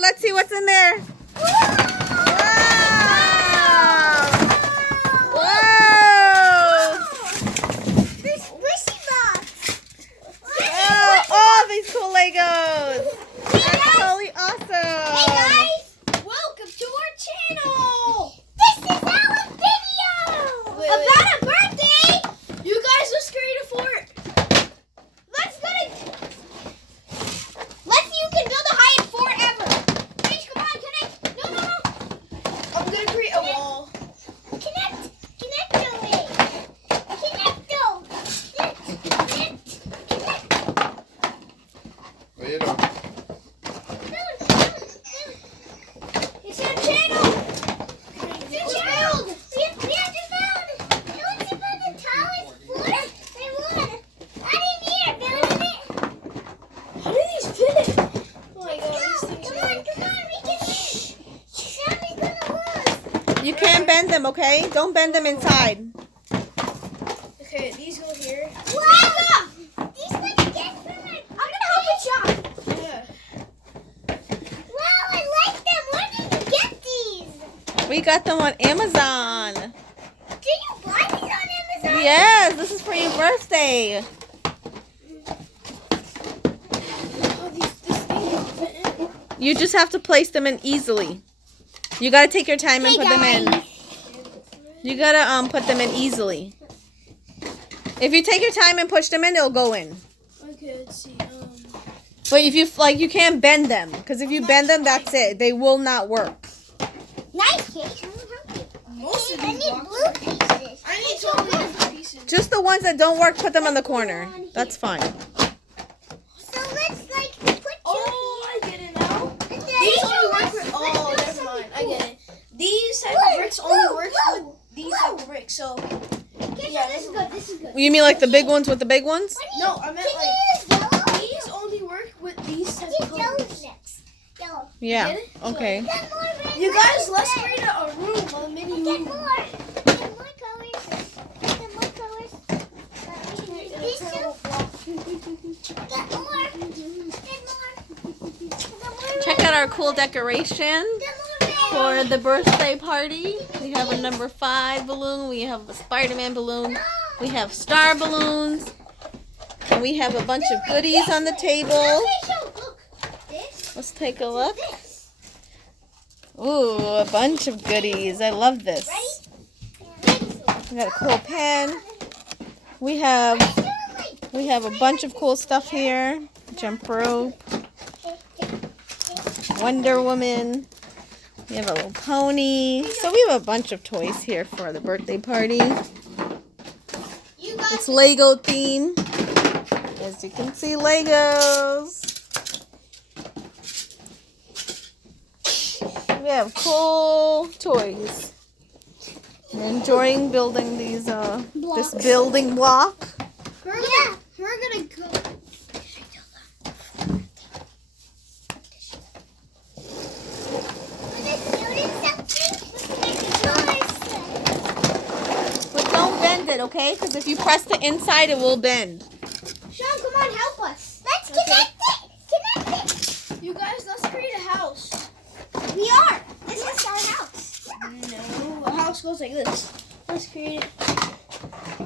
Let's see what's in there. Wow! Whoa! There's squishy box. Oh, all these cool Legos. Hey That's guys. totally awesome. Hey guys. Welcome to our channel. This is our video about a birthday. You guys, let's create a fort. Let's see who can build the highest fort ever. Paige, come on, connect. No. I'm gonna create a wall. Connect, Joey. Connect. What are you doing? It's your channel. We have to build. Don't you build the tallest fort? They would. I didn't hear building it. How do these fit? Oh my god, these things Come are on, we can win. Sammy's gonna lose. You can't bend them, okay? Don't bend them inside. Okay, these go here. Wow! These things get good. I'm gonna help you chop. Yeah. Wow, I like them. Where did you get these? We got them on Amazon. Did you buy these on Amazon? Yes, this is for your birthday. Oh, this thing is fitting. You just have to place them in easily. You gotta take your time and put them in. You gotta put them in easily. If you take your time and push them in, they'll go in. Okay, let's see. But if you you can't bend them, because if you bend them, that's it. They will not work. Nice, Kate. Most of I these need boxes. blue pieces. I need totally different pieces. Just the ones that don't work, put them on the corner. That's fine. So let's put Oh, I get it now. you. These only work with. Oh, never mind. I get it. These type of bricks only work with these type of bricks. So Yeah, this is good. This is good. You mean like the big ones with the big ones? no, I meant Can like you use yellow? these only work with these type Use of yellow colors. next. Yellow. Yeah. Get it? Okay. Get more red. You guys, let's create a room, a mini Get room. more. Get more colors. Get more colors. These two. Get more. Get more. Check out our cool decoration for the birthday party. We have a number 5 balloon. We have a Spider-Man balloon. We have star balloons. And we have a bunch of goodies on the table. Look. This. Let's take a look. This. Ooh, a bunch of goodies. I love this. We got a cool pen. We have a bunch of cool stuff here. Jump rope, Wonder Woman. We have a little pony. So we have a bunch of toys here for the birthday party. It's Lego theme. As you can see, Legos. We have cool toys. I'm enjoying building these this building block. We're gonna go. But don't bend it, okay? Because if you press the inside, it will bend. Sean, come on, help us. Let's connect it. Connect it. You guys, let's create a house. We are. This is our house. No, a house goes like this. Let's create it.